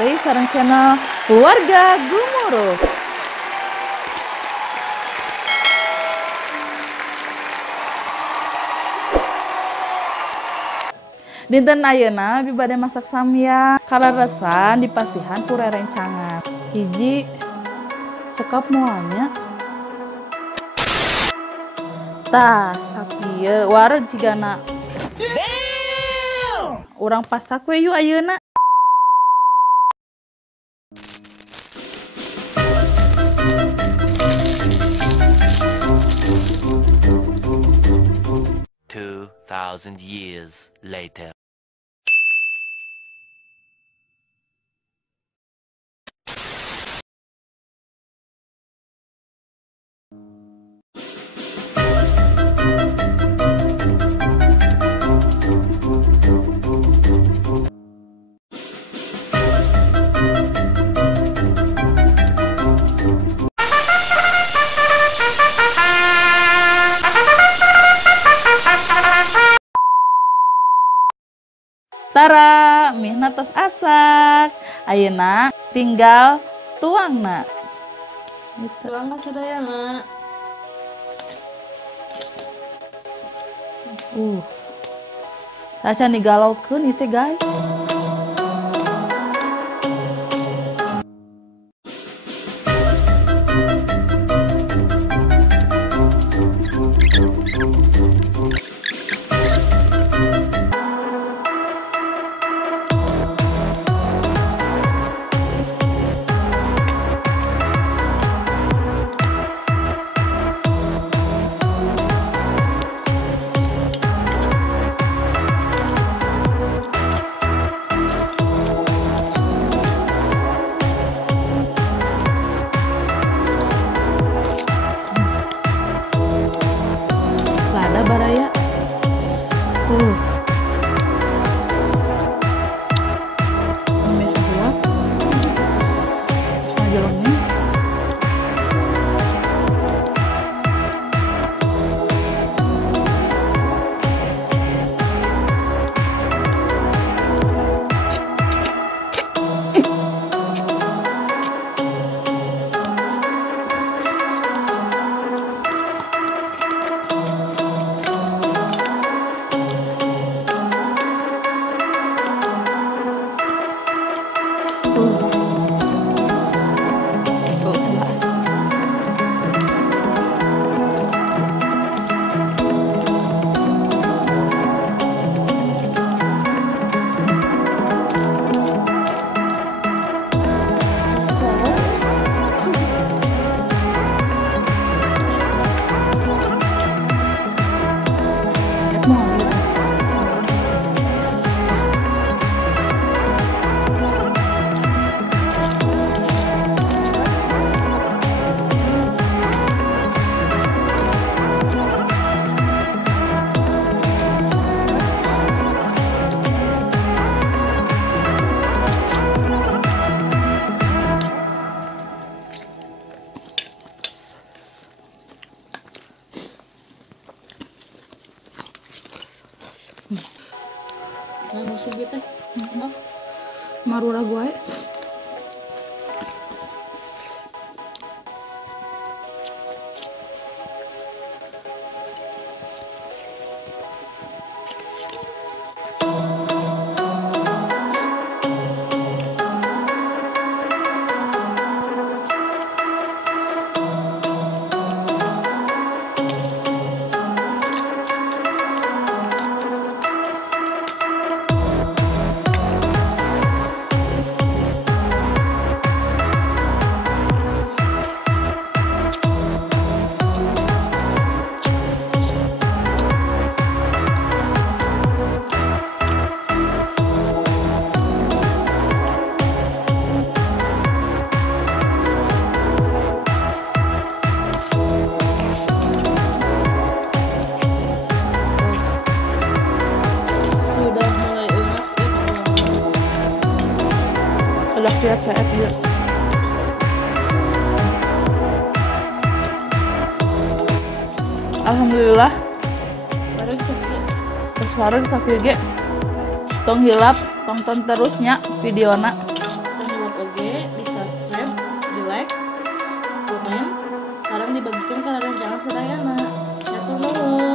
deui sareng channel Keluarga Gumuruh. Dinten ayeuna abi bade masak samyang, kararesan dipasihan ku rerencangan. Hiji cekap moalnya. Tah, sakieu wareg jigana. Urang pasak we yu ayeuna. Thousand years later. Tara, mihna tos asak. Ayeuna tinggal tuangna. Gitu. Tuang ka sadayana. Acan digalaukeun ieu teh, guys. Lada baraya. Ini semua. Sajelengnya. Nah, masuk gitu. Marura gue. Udah lihat saya dia. Alhamdulillah. Bareng sakit ge. Tong hilap, tonton terusnya videona. ikutin kalau rencangan sedayana. Atur nuhun.